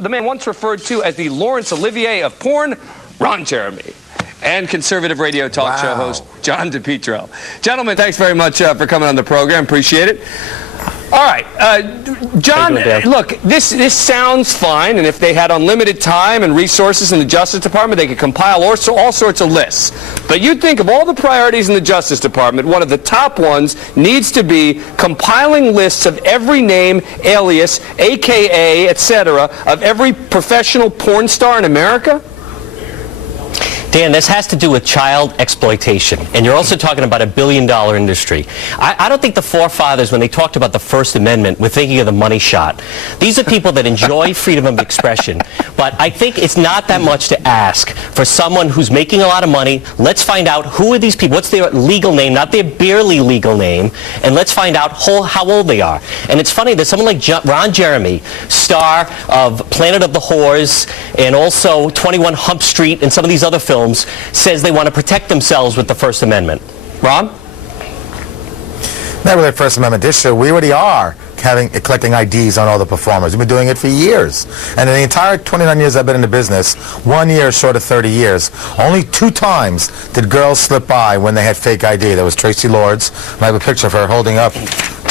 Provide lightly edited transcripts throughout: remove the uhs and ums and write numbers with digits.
The man once referred to as the Laurence Olivier of porn, Ron Jeremy, and conservative radio talk show host John DePetro. Gentlemen, thanks very much for coming on the program. Appreciate it. All right, John, look, this sounds fine, and if they had unlimited time and resources in the Justice Department, they could compile all sorts of lists. But you'd think of all the priorities in the Justice Department, one of the top ones needs to be compiling lists of every name, alias, AKA, etc., of every professional porn star in America? Dan, this has to do with child exploitation, and you're also talking about $1 billion industry. I don't think the forefathers, when they talked about the First Amendment, were thinking of the money shot. These are people that enjoy freedom of expression, but I think it's not that much to ask for someone who's making a lot of money. Let's find out who are these people, what's their legal name, not their barely legal name, and let's find out how old they are. And it's funny that someone like Ron Jeremy, star of Planet of the Whores, and also 21 Hump Street and some of these other films, says they want to protect themselves with the First Amendment. Ron? Not really a First Amendment issue. We already are collecting IDs on all the performers. We've been doing it for years. And in the entire 29 years I've been in the business, 1 year short of 30 years, only 2 times did girls slip by when they had fake ID. There was Tracy Lords, and I have a picture of her holding up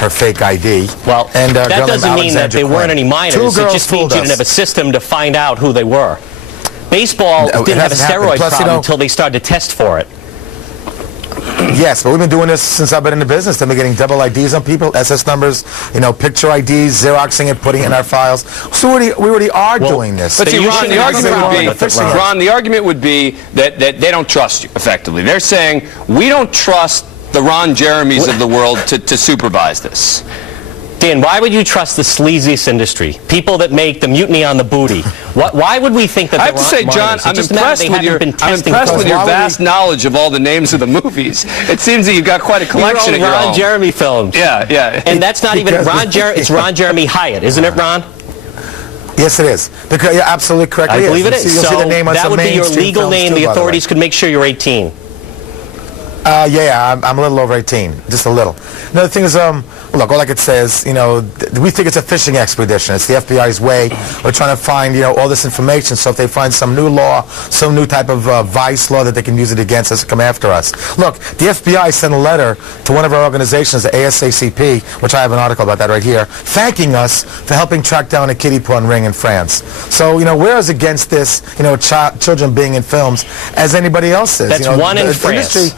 her fake ID. Well, and that doesn't mean that there weren't any minors. It just means you didn't have a system to find out who they were. Baseball didn't have a steroid problem until they started to test for it. Yes, but we've been doing this since I've been in the business. They've been getting double IDs on people, SS numbers, picture IDs, Xeroxing it, putting it in our files. So we already are doing this. But see, Ron, the argument would be that they don't trust you, effectively. They're saying, we don't trust the Ron Jeremys of the world to supervise this. Dan, why would you trust the sleaziest industry? People that make the Mutiny on the Booty. Why would we think that? I have to say, John, I'm impressed with your vast knowledge of all the names of the movies. It seems that you've got quite a collection of your own. Ron Jeremy films. Yeah. And that's not even Ron Jeremy. It's Ron Jeremy Hyatt, isn't it, Ron? Yes, it is. Because you're absolutely correct. I believe it is. So that would be your legal name. The authorities could make sure you're 18. Yeah, I'm a little over 18, just a little. Another thing is, look, all I could say is, we think it's a fishing expedition. It's the FBI's way. We're trying to find, all this information. So if they find some new law, some new type of vice law that they can use it against us to come after us. Look, the FBI sent a letter to one of our organizations, the ASACP, which I have an article about that right here, thanking us for helping track down a kiddie porn ring in France. So, we're as against this, children being in films as anybody else is. That's one in France.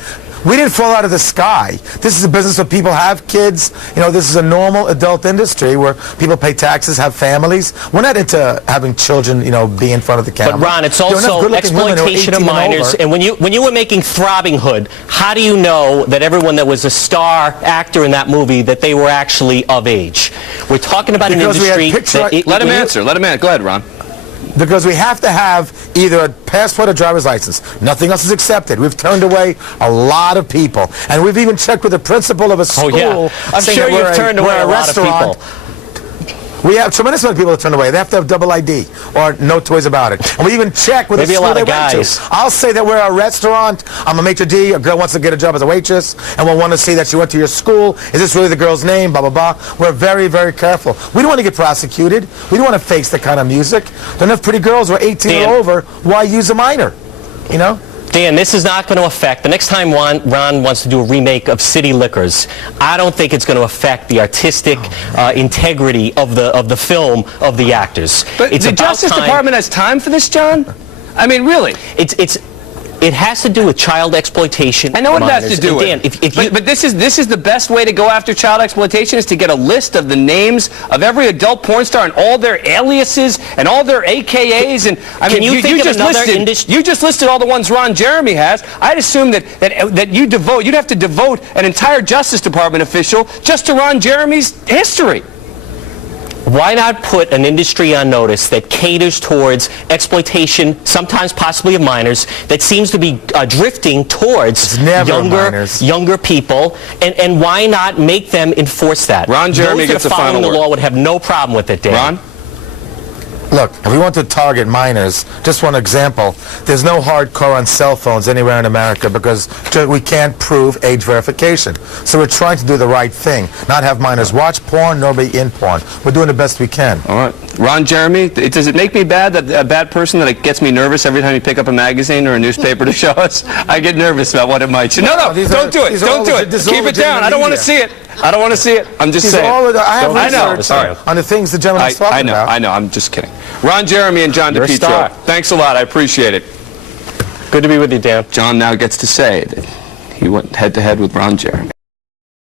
We didn't fall out of the sky. This is a business where people have kids. This is a normal adult industry where people pay taxes, have families. We're not into having children, be in front of the camera. But Ron, it's also exploitation of minors. And when you were making Throbbing Hood, how do you know that everyone that was a star actor in that movie, that they were actually of age? We're talking about an industry. Let him answer. Go ahead, Ron. Because we have to have either a passport or driver's license. Nothing else is accepted. We've turned away a lot of people. And we've even checked with the principal of a school. Oh, yeah. I'm sure you've turned away a lot of people. We have tremendous amount of people that turn away. They have to have double ID or no toys about it. And we even check with the school they went to. I'll say that we're a restaurant. I'm a maitre d'. A girl wants to get a job as a waitress, and we'll want to see that she went to your school. Is this really the girl's name? Blah, blah, blah. We're very, very careful. We don't want to get prosecuted. We don't want to face that kind of music. There are enough pretty girls who are 18 or over. Why use a minor? Dan, this is not going to affect, the next time Ron wants to do a remake of City Lickers, I don't think it's going to affect the artistic integrity of the film, of the actors. But the Justice Department has time for this, John? I mean, really? It has to do with child exploitation. I know what it has to do with. But this is the best way to go after child exploitation, is to get a list of the names of every adult porn star and all their aliases and all their AKAs. And I mean, you just listed all the ones Ron Jeremy has. I'd assume that you'd have to devote an entire Justice Department official just to Ron Jeremy's history. Why not put an industry on notice that caters towards exploitation, sometimes possibly of minors, that seems to be drifting towards younger people, and why not make them enforce that? Ron Jeremy gets the final word. Those that are following the law would have no problem with it, Dan. Ron? Look, if we want to target minors, just one example, there's no hardcore on cell phones anywhere in America because we can't prove age verification. So we're trying to do the right thing, not have minors watch porn nor be in porn. We're doing the best we can. All right. Ron Jeremy, does it make me bad, that a bad person, that it gets me nervous every time you pick up a magazine or a newspaper to show us? I get nervous about what it might show. No, don't do it. Don't do it. Keep it down. I don't want to see it. I don't want to see it. I'm just saying. I have research on the things the gentleman's talking about. I know. I'm just kidding. Ron Jeremy and John DePetro, thanks a lot. I appreciate it. Good to be with you, Dan. John now gets to say that he went head-to-head with Ron Jeremy.